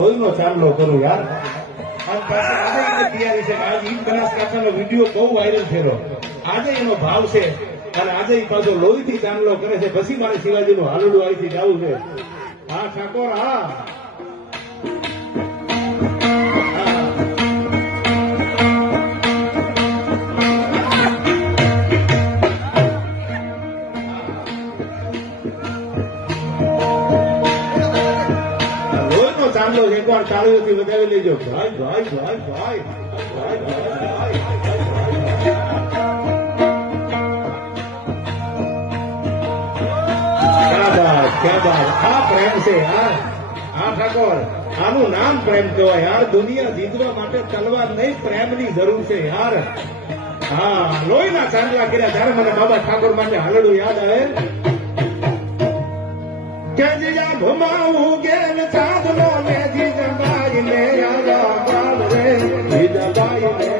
નો ચાંદલો કરું યાર. અને પાછા આજે તૈયારી છે. આજે ઈ બનાસકાંઠાનો વિડીયો બહુ વાયરલ થયેલો. આજે એનો ભાવ છે અને આજે પાછો લોહીથી ચાંદલો કરે છે. પછી મારે શિવાજીનું હાલડું અહીંથી જવું છે. હા ઠાકોર હા. ચાંદલો એકવાર તાળીઓથી વધાવી લેજો. ભાઈ ભાઈ ભાઈ ભાઈ ભાઈ ભાઈ. ક્યાં બાત આ પ્રેમ છે યાર. હા ઠાકોર આનું નામ પ્રેમ કહેવાય યાર. દુનિયા જીતવા માટે તલવાર નહીં, પ્રેમની જરૂર છે યાર. હા લોહીના ચાંદલા કર્યા. ત્યારે મને બાબા ઠાકોર માટે હાલડું યાદ આવે કે જીજા ભમાવું ગેલ ચાંદલો ને જીજાબાઈ ને યાદ રે જીજાબાઈ ને